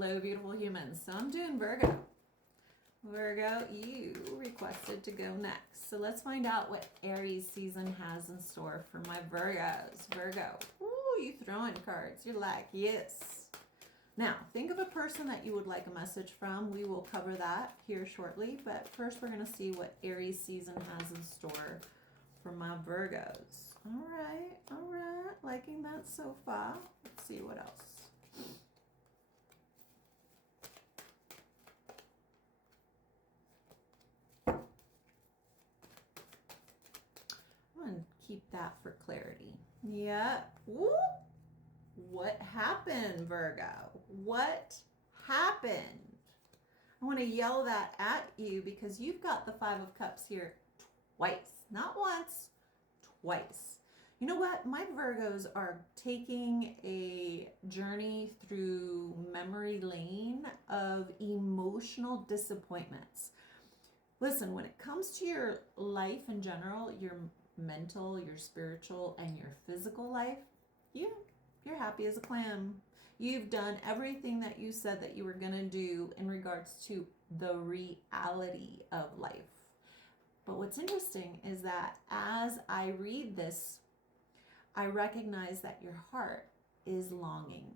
Hello, beautiful humans. So I'm doing Virgo. Virgo, you requested to go next. So let's find out what Aries season has in store for my Virgos. Virgo, ooh, you throwing cards. You're like, yes. Now, think of a person that you would like a message from. We will cover that here shortly. But first, we're going to see what Aries season has in store for my Virgos. All right. Liking that so far. Let's see what else. I'm going to keep that for clarity. Yep. Woo! What happened, Virgo? What happened? I want to yell that at you because you've got the Five of Cups here twice. Not once, twice. You know what? My Virgos are taking a journey through memory lane of emotional disappointments. Listen, when it comes to your life in general, your mental, your spiritual, and your physical life, you're happy as a clam. You've done everything that you said that you were going to do in regards to the reality of life. But what's interesting is that as I read this, I recognize that your heart is longing.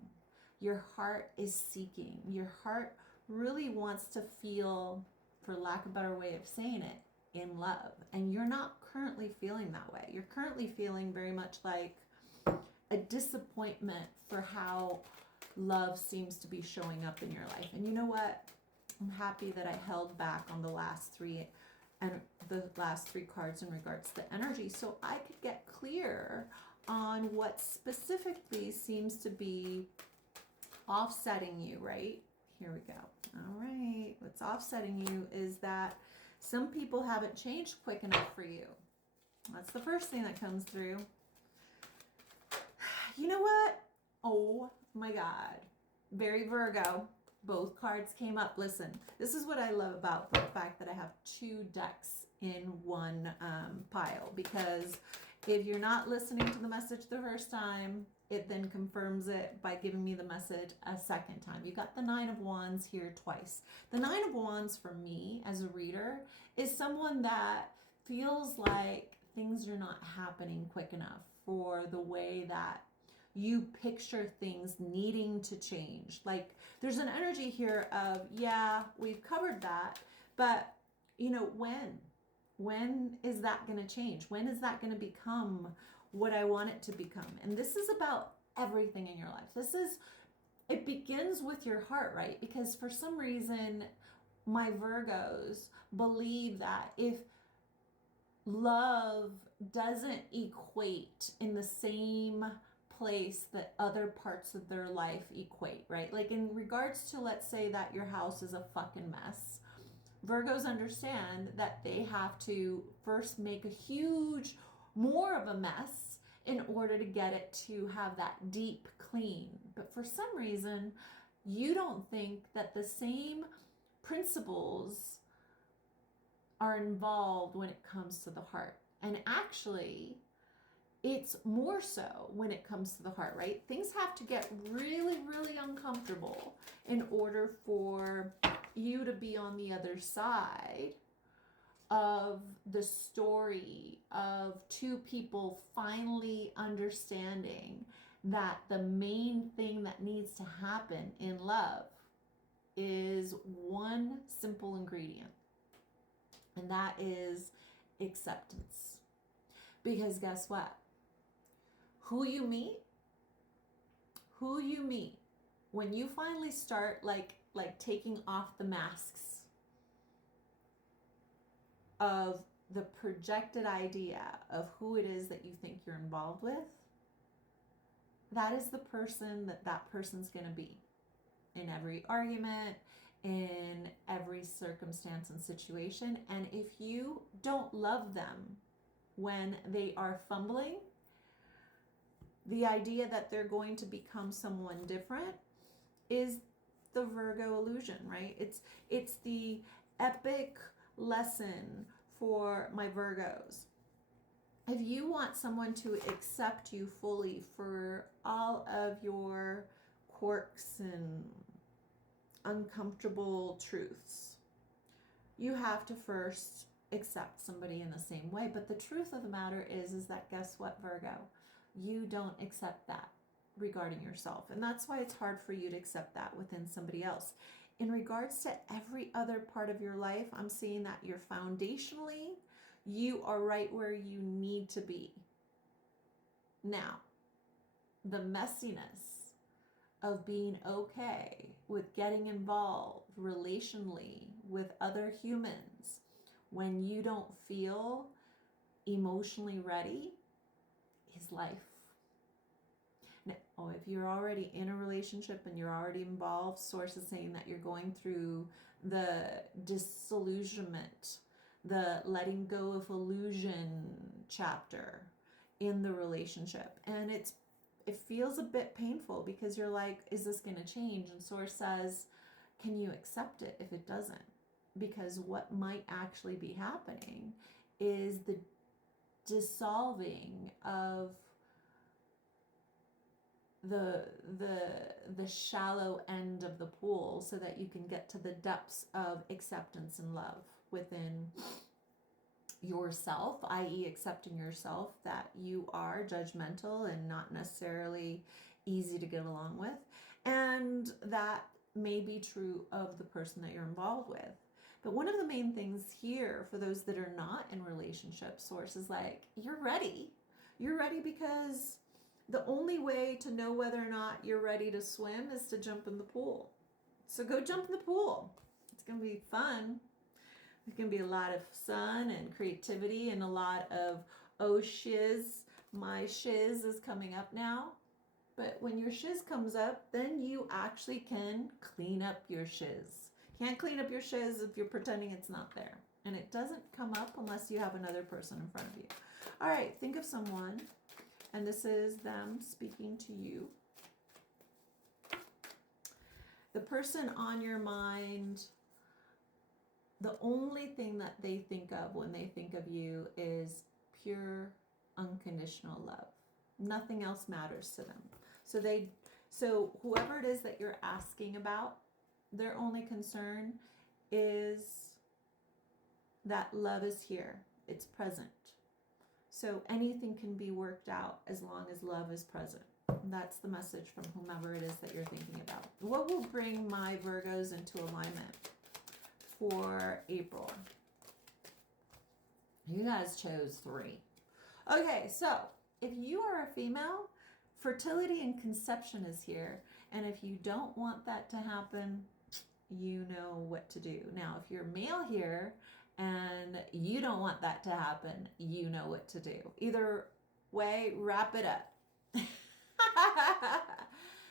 Your heart is seeking. Your heart really wants to feel, for lack of a better way of saying it, in love. And you're not currently feeling that way. You're currently feeling very much like a disappointment for how love seems to be showing up in your life. And you know what? I'm happy that I held back on the last three cards in regards to the energy so I could get clear on what specifically seems to be offsetting you, right? Here we go. All right. What's offsetting you is that some people haven't changed quick enough for you. That's the first thing that comes through. You know what? Oh my God. Very Virgo. Both cards came up. Listen, this is what I love about the fact that I have two decks in one pile, because if you're not listening to the message the first time, it then confirms it by giving me the message a second time. You got the Nine of Wands here twice. The Nine of Wands for me as a reader is someone that feels like things are not happening quick enough for the way that you picture things needing to change. Like there's an energy here of, yeah, we've covered that, but you know, when is that going to change? When is that going to become what I want it to become? And this is about everything in your life. It begins with your heart, right? Because for some reason, my Virgos believe that if love doesn't equate in the same place that other parts of their life equate, right? Like in regards to, let's say that your house is a fucking mess. Virgos understand that they have to first make a huge, more of a mess in order to get it to have that deep clean. But for some reason, you don't think that the same principles are involved when it comes to the heart. And actually, it's more so when it comes to the heart, right? Things have to get really, really uncomfortable in order for you to be on the other side of the story of two people finally understanding that the main thing that needs to happen in love is one simple ingredient, and that is acceptance. Because guess what? Who you meet when you finally start like taking off the masks of the projected idea of who it is that you think you're involved with, that is the person that person's going to be in every argument, in every circumstance and situation. And if you don't love them when they are fumbling, the idea that they're going to become someone different is the Virgo illusion, right? It's the epic lesson for my Virgos. If you want someone to accept you fully for all of your quirks and uncomfortable truths. You have to first accept somebody in the same way. But the truth of the matter is that guess what, Virgo? You don't accept that regarding yourself. And that's why it's hard for you to accept that within somebody else. In regards to every other part of your life, I'm seeing that you're foundationally, you are right where you need to be. Now, the messiness of being okay with getting involved relationally with other humans when you don't feel emotionally ready is life. Now, if you're already in a relationship and you're already involved, source is saying that you're going through the disillusionment, the letting go of illusion chapter in the relationship. And it feels a bit painful because you're like, is this going to change? And source says, can you accept it if it doesn't? Because what might actually be happening is the dissolving of the shallow end of the pool so that you can get to the depths of acceptance and love within yourself, i.e. accepting yourself that you are judgmental and not necessarily easy to get along with. And that may be true of the person that you're involved with. But one of the main things here for those that are not in relationships, source is like, you're ready. You're ready because the only way to know whether or not you're ready to swim is to jump in the pool. So go jump in the pool. It's going to be fun. There's going to be a lot of sun and creativity and a lot of, oh, shiz, my shiz is coming up now. But when your shiz comes up, then you actually can clean up your shiz. Can't clean up your shiz if you're pretending it's not there. And it doesn't come up unless you have another person in front of you. All right, think of someone. And this is them speaking to you. The person on your mind, the only thing that they think of when they think of you is pure, unconditional love. Nothing else matters to them. So whoever it is that you're asking about, their only concern is that love is here. It's present. So anything can be worked out as long as love is present. That's the message from whomever it is that you're thinking about. What will bring my Virgos into alignment for April? You guys chose 3. Okay, so if you are a female, fertility and conception is here. And if you don't want that to happen, you know what to do. Now, if you're male here and you don't want that to happen, you know what to do. Either way, wrap it up.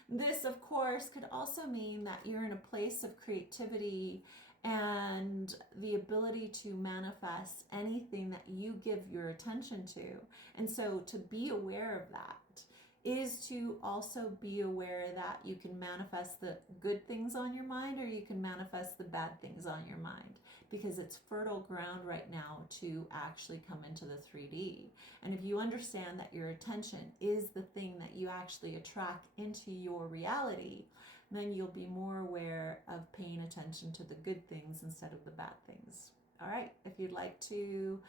This, of course, could also mean that you're in a place of creativity and the ability to manifest anything that you give your attention to. And so to be aware of that is to also be aware that you can manifest the good things on your mind or you can manifest the bad things on your mind, because it's fertile ground right now to actually come into the 3D. And if you understand that your attention is the thing that you actually attract into your reality, then you'll be more aware of paying attention to the good things instead of the bad things. All right, if you'd like to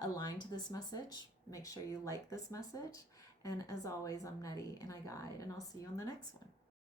align to this message, make sure you like this message. And as always, I'm Nettie and I guide, and I'll see you on the next one.